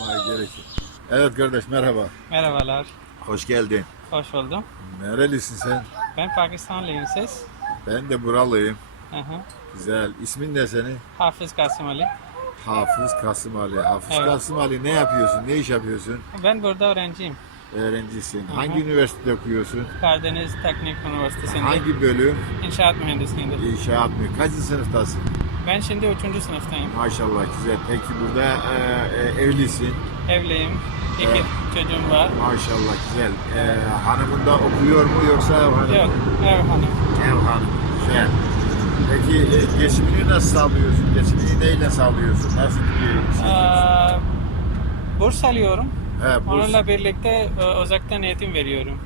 Vay gerekir. Evet kardeş merhaba. Merhabalar, Hoş geldin. hoş buldum. Nerelisin sen? Ben Pakistanlıyım, siz? Ben de buralıyım. Hı hı. Güzel. İsmin ne senin? Hafız Kasım Ali. Hafız Kasım Ali. Hafız Evet. Kasım Ali ne yapıyorsun? Ne iş yapıyorsun? Ben burada öğrenciyim. Öğrencisin. Hı hı. Hangi üniversitede okuyorsun? Karadeniz Teknik Üniversitesi'nde Hangi bölüm? inşaat mühendisliğinde. İnşaat mı? Kaçıncı sınıftasın? Ben şimdi 3. sınıftayım. Maşallah güzel. Peki burada evlisin. Evliyim, iki Evet. çocuğum var. Maşallah güzel. Hanımın da okuyor mu yoksa ev hanımı? Yok, ev hanım. Ev hanımı. Güzel. Peki geçimini nasıl sağlıyorsun? Geçimini neyle sağlıyorsun? Nasıl bir şey? Burs alıyorum. He, burs. Onunla birlikte uzaktan eğitim veriyorum.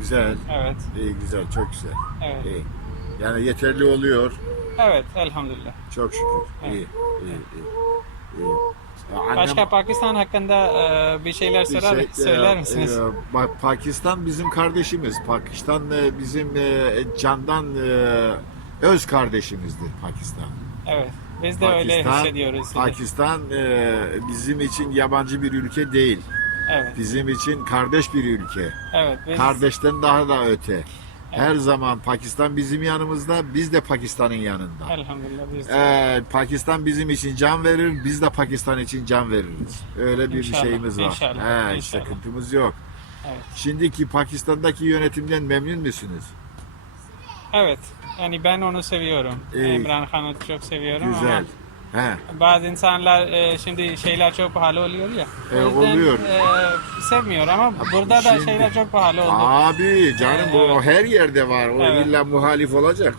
Güzel. Evet, İyi güzel. Çok güzel. evet. İyi. Yani yeterli oluyor. Evet, elhamdülillah. Çok şükür. Evet. İyi. İyi. İyi. İyi. Başka Pakistan hakkında bir şeyler söyler misiniz? Pakistan bizim kardeşimiz. Pakistan bizim candan öz kardeşimizdir Pakistan. Evet, biz de öyle hissediyoruz. Pakistan bizim için yabancı bir ülke değil. Evet, Bizim için kardeş bir ülke. evet. Biz, Kardeşten daha da öte. Her zaman Pakistan bizim yanımızda, biz de Pakistan'ın yanında. elhamdülillah biz de. Pakistan bizim için can verir, biz de Pakistan için can veririz. Öyle bir İnşallah, şeyimiz var. inşallah, Hiç inşallah. sıkıntımız yok. Evet. Şimdiki Pakistan'daki yönetimden memnun musunuz? Evet, yani ben onu seviyorum. İyi. İmran Khan'ı çok seviyorum Güzel. He. ama bazı insanlar şimdi şeyler çok pahalı oluyor ya. O yüzden, Oluyor. Sevmiyor ama burada da Şimdi- şeyler çok pahalı oldu. Abi canım bu Evet. her yerde var. O Evet. illa muhalif olacak.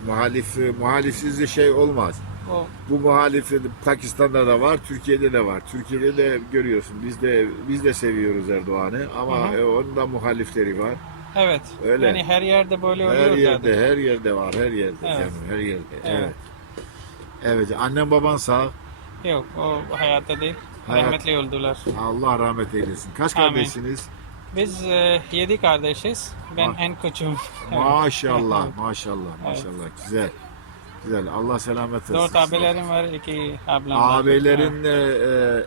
Muhalifsiz de şey olmaz. O, Bu muhalefet Pakistan'da da var, Türkiye'de de var. Türkiye'de de görüyorsun. Biz de seviyoruz Erdoğan'ı ama Hı hı. onun da muhalifleri var. evet, Öyle. yani her yerde böyle oluyor Her zaten. yerde var, her yerde Evet. canım, her yerde. Evet. Evet. Evet, annem baban sağ. Yok, o hayatta değil. Hayat- Rahmetli oldular. Allah rahmet eylesin. Kaç Amin. kardeşsiniz? Biz 7 kardeşiz. Ben Ma- en küçüğüm. Evet. Maşallah, Evet. maşallah, Evet. maşallah. Güzel. Güzel. Allah selamet versin. 4 abilerim var, 2 ablam var. Ağabeylerin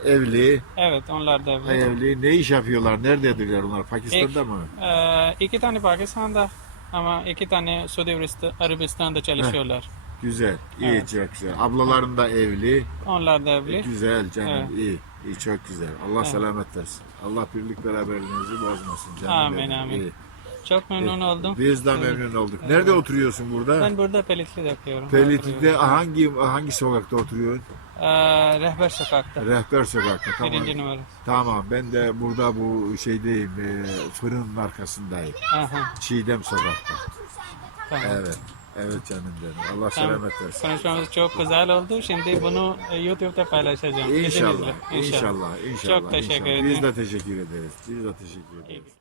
evli. Evet, onlar da evli. Evli. Ne iş yapıyorlar? Nerededirler onlar? Pakistan'da mı? 2 tane Pakistan'da ama 2 tane Suudi Arabistan'da çalışıyorlar. Güzel. İyi, Evet. çok güzel. Ablaların da evli. Onlar da evli. Güzel canım. Evet. İyi. İyi, çok güzel. Allah Evet. selamet versin. Allah birlik beraberliğinizi bozmasın canım. Amin, benim. amin. İyi. Çok memnun oldum. Biz de memnun olduk. Nerede oturuyorsun burada? Ben burada Pelitli'de yapıyorum. Pelitli'de hangi sokakta oturuyorsun? Rehber Sokak'ta. Rehber sokakta. Tamam. 1. numara. Tamam. Ben de burada bu şeydeyim. Fırının arkasındayım. Aha, Çiğdem sokakta. tamam. Evet. Evet canım benim. Allah Tamam. selamet versin. Konuşmamız çok güzel oldu. Şimdi bunu YouTube'da paylaşacağım. İnşallah. İzninizle. İnşallah. İnşallah. Çok teşekkür inşallah. Biz ederim. de teşekkür ederiz. Biz de teşekkür ederiz. İyi.